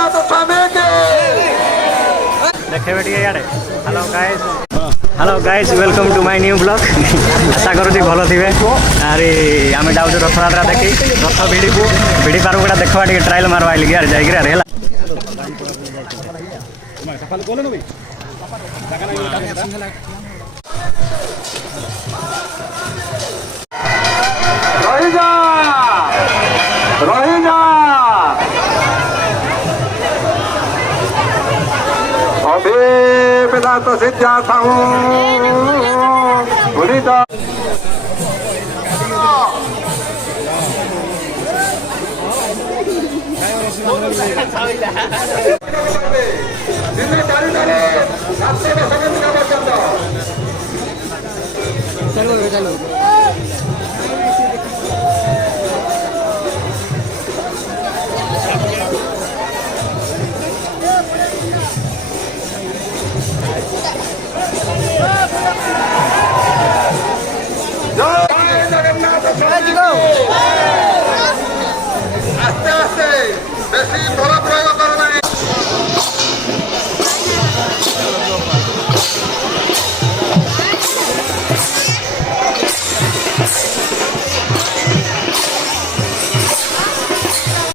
ଜଗନ୍ନାଥ ସ୍ୱାମୀ ଦେଖେବେ ଟିକେ ଇଆଡ଼େ। Hello guys welcome to my new blog. ଆଶା କରୁଛି ଭଲ ଥିବେ। ଆରେ ଆମେ ଯାଉଛୁ ରଥଯାତ୍ରା ଦେଖି ରଥ ଭିଡ଼ିବୁ ଭିଡ଼ି ପାରୁ ଗୋଟା ଦେଖିବା ଟିକେ ଟ୍ରାଏଲ୍ ମାରବା ଆଇଲି ଆରେ ଯାଇକିରି ଆରେ ହେଲା। ରହିଯା ରହିଯା ଅଭିବେଦାନ୍ତ ସିଦ୍ଧା ସାହୁ ପୁରିତ ଦିନ ଚାରିଟାରେ ରାତ୍ର ସଙ୍ଗୀତ ପର୍ଯ୍ୟନ୍ତ আস্তে আস্তে বেশি বড় প্রয়োগ